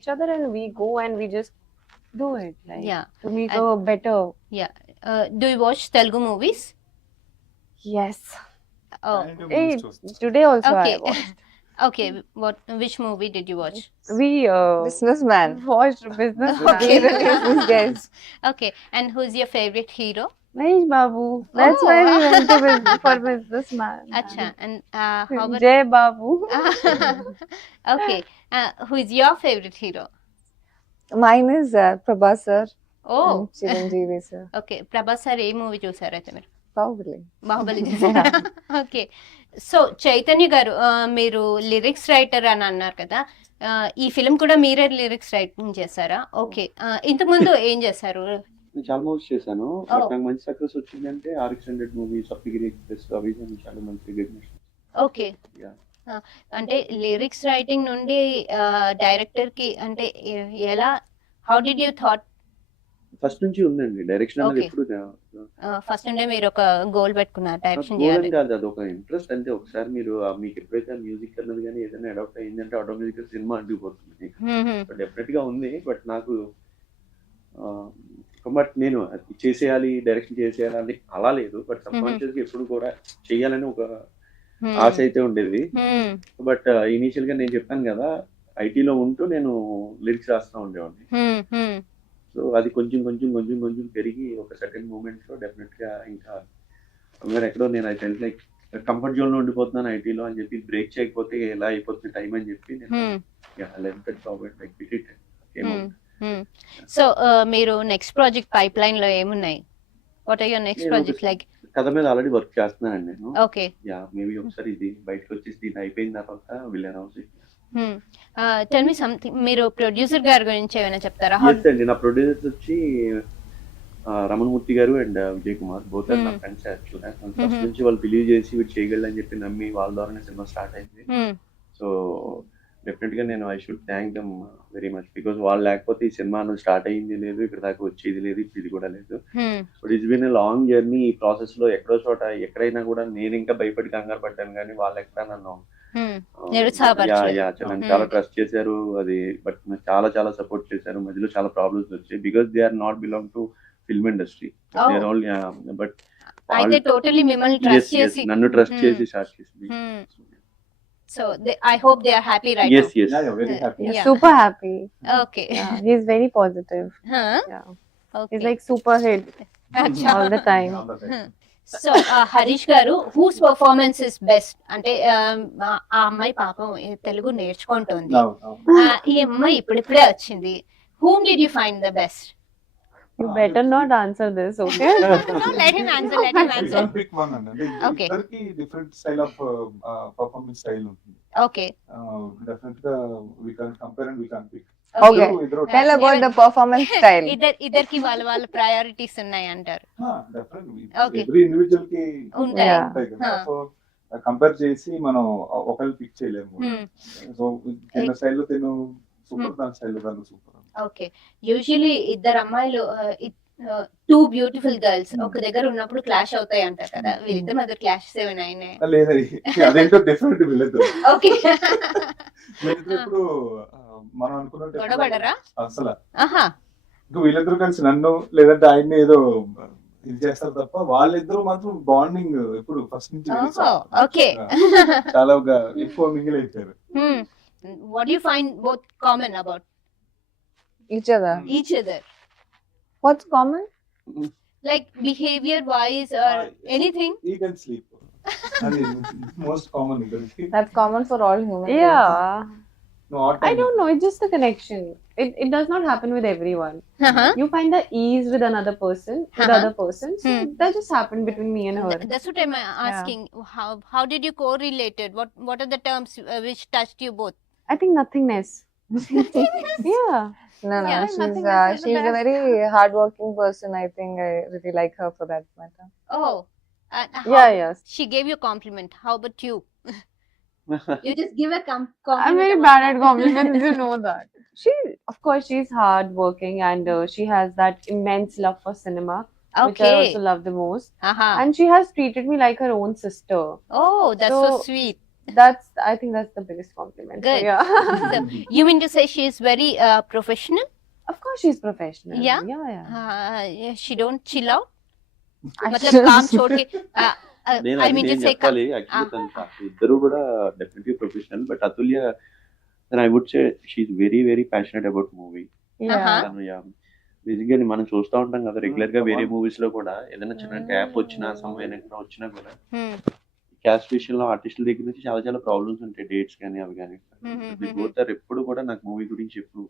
each other and we go and we just do it like Yeah. to make And- a better. Yeah. Do you watch Telugu movies? Yes. Oh, Hey, today also okay. I watched. Okay. Which movie did you watch? We Businessman. watched Businessman. Okay. We released this guys. Okay. And who's your favorite hero? Mahesh Babu. That's Oh. why we went to for Businessman. Acha. And how about Jay Babu. okay. Who is your favorite hero? Mine is Prabhas sir Oh. and Chiranjeevi sir. Okay Prabhas sir A movie చూసారు అయితే మీరు? Probably. Baahubali చూసారా? Okay. So Chaitanya గారు మీరు lyrics writer అని అన్నారు కదా, ఈ ఫిలిం కూడా మీరే లిరిక్స్ రైటింగ్ చేశారా? ఓకే. ఇంతకుముందు ఏం చేశారు? నేను చాలా మూవీస్ చేశాను. బట్ నాకు మంచి సక్సెస్ వచ్చిందంటే RX100 మూవీ, సప్తగిరి ఎక్స్ప్రెస్, అవి చాలా మంచి రికగ్నిషన్. ఓకే. Yeah. అంటే లిరిక్స్ రైటింగ్ నుండి డైరెక్టర్ కి అంటే ఎలా, how did you thought? First నుంచి ఉందండి డైరెక్షన్ అనేది. Okay. ఎప్పుడు ఫస్ట్ నుండే మీరు ఒక గోల్ పెట్టుకున్నారు డైరెక్షన్ గోల్ చేయాలి. కాదు, అది ఒక ఇంట్రెస్ట్ అంతే. ఒకసారి మీరు మీకు ఎప్పుడైతే మ్యూజిక్ అన్నది కానీ ఏదైనా అడాప్ట్ అయిందంటే ఆటోమేటిక్ సినిమా అంటుకుపోతుంది. డెఫినెట్ గా ఉంది. బట్ నాకు బట్ నేను అది చేసేయాలి, డైరెక్షన్ చేసేయాలి అలా లేదు. బట్ సబ్ కాన్షియస్ గా ఎప్పుడు కూడా చెయ్యాలని ఒక ఆశ అయితే ఉండేది. బట్ ఇనీషియల్ గా నేను చెప్పాను కదా, ఐటీలో ఉంటూ నేను లిరిక్స్ రాస్తూ ఉండేవాడిని. సో అది కొంచెం కొంచెం కొంచెం కొంచెం పెరిగి ఒక సెకండ్ మూమెంట్ లో డెఫినెట్ గా ఇంకా ఎక్కడో నేను I felt like comfort zone లో ఉండిపోతున్నాను ఐటీలో అని చెప్పి, బ్రేక్ చేయకపోతే ఎలా అయిపోతుంది టైం అని చెప్పి నేను సో మీరు నెక్స్ట్ ప్రాజెక్ట్ పైప్ లైన్ లో ఏమున్నాయి? What are your next project like? కథ మీద ఆల్రెడీ వర్క్ చేస్తున్నానండి నేను. ఓకే. యా, మేబీ ఒకసారి ఇది బయటకు వచ్చేసి దీన్ని అయిపోయిన తర్వాత will announce it. Tell me something. మీరు ప్రొడ్యూసర్ గారి గురించి ఏమైనా చెప్తారా? ఎస్ అండి, నా ప్రొడ్యూసర్స్ వచ్చి Ramanamurthy garu and Vijay Kumar, both are నా ఫ్రెండ్స్ యాక్చువల్గా. ఫస్ట్ నుంచి వాళ్ళు బిలీవ్ చేసి వీడు చేయగలరని చెప్పి నమ్మి వాళ్ళ ద్వారానే సినిమా స్టార్ట్ అయింది. సో డెఫినెట్ గా నేను I should thank dum very much, because వాళ్ళు లేకపోతే ఈ సినిమా అన్నది స్టార్ట్ అయ్యింది లేదు, ఇక్కడ దాకా వచ్చేది లేదు, ఇప్పుడు ఇది కూడా లేదు. But it's been a long journey. ఈ ప్రాసెస్ లో ఎక్కడో చోట ఎక్కడైనా కూడా నేను ఇంకా భయపడి కంగారు పడ్డాను, కానీ వాళ్ళు ఎక్కడ నన్ను చాలా ట్రస్ట్ చేశారు. అది బట్ చాలా చాలా సపోర్ట్ చేశారు. మధ్యలో చాలా ప్రాబ్లమ్స్ వచ్చాయి because they are not belong to film industry. They are all but నన్ను ట్రస్ట్ చేసి స్టార్ట్ చేసింది. So I hope they are happy right Yes, now. yes. Yeah, very happy. Yeah. Super happy. Okay. Yeah, he's very positive. Huh? Yeah. Okay. He's like super hit Acha. all the time. All the time. So Harish గారు, who's performance is best? అంటే ఆ అమ్మాయి పాపం తెలుగు నేర్చుకుంటుంది, No, no. ఈ అమ్మాయి ఇప్పుడిప్పుడే వచ్చింది. Whom did you find the best? You better not answer this, okay? Let him answer. We can pick one అండి. Okay. ఇద్దరికి different style of performance style ఉంటుంది. ఓకే. డెఫినెట్ గా we can compare and we can pick. Okay. ఇద్దరు Tell about the performance style. ఇద్దరికి వాళ్ళ priorities ఉన్నాయి అంటారు. Definitely Okay. Every individual కి ఉంటాయి. Yeah. ఉంటాయి కదా. Huh. సో కంపేర్ చేసి మనం ఒకళ్ళు పిక్ చేయలేము. సో తిన్న స్టైల్ తిను సూపర్, దాని స్టైల్ దాని సూపర్. ఓకే. యూజువలీ ఇద్దరు అమ్మాయిలు, టూ బ్యూటిఫుల్ గర్ల్స్ ఒక దగ్గర ఉన్నప్పుడు క్లాష్ అవుతాయి అంటారు కదా, వీళ్ళిద్దరి మధ్య క్లాషెస్ ఏమైనా అయినాయి? లేదండి, అదేంటో డిఫరెంట్ వీళ్ళిద్దరు. ఓకే. వీళ్ళిద్దరు ఇప్పుడు మనం అనుకున్నట్టు గొడవపడరా అసలు ఆహా. ఇంకా వీళ్ళిద్దరు కలిసి నన్ను లేదంటే ఆయన్ని ఏదో ఇది చేస్తారు తప్ప వాళ్ళిద్దరు మాత్రం బాండింగ్ ఎప్పుడు ఫస్ట్ నుంచి ఓకే. చాలా ఎక్కువ మింగిల్ అయిపోయారు. What you find both common about Each other. Each other? What's common? Like behavior wise or anything? Eat and sleep. అది మోస్ట్ కామన్ ఇద్దరికి. That's common for all humans. Yeah. No, all I time. don't know. It's just a connection. It does not happen with everyone. You find the ease with another person, with other person. So that just happened between me and her. That's what I'm asking. How did you correlated? What are the terms which touched you both? I think nothingness. Yeah. No, Yeah, she's nothing else is the she's a best. very hardworking person. I think I really like her for that matter. Oh. Yeah, yes. She gave you a compliment. How about you? You just give a compliment. I'm very about bad her. at compliments, you know that. Of course, she's hardworking and she has that immense love for cinema, which I Okay. also love the most. Uh-huh. And she has treated me like her own sister. Oh, that's so So- sweet. I think that's the biggest compliment. So, Good. yeah. So, you mean to say she is very professional? Of course she's professional. Yeah? Yeah. She don't chill out? I मतलब should- काम छोड़ के నేను I అది mean to నేను say చెప్పాలి actually ఇద్దరు కూడా definitely professional, but Atulya I would say she's very very passionate about movie. Yeah. బేసిక్గా మనం చూస్తూ ఉంటాం కదా రెగ్యులర్ గా వేరే మూవీస్ లో కూడా ఏదైనా చిన్న గ్యాప్ వచ్చినా సమయం వచ్చినా కూడా క్యాస్ట్ విషయంలో ఆర్టిస్టుల దగ్గర నుంచి చాలా చాలా ప్రాబ్లమ్స్ ఉంటాయి, డేట్స్ కానీ అవి కానీ. ఎప్పుడు కూడా నాకు మూవీ గురించి ఎప్పుడు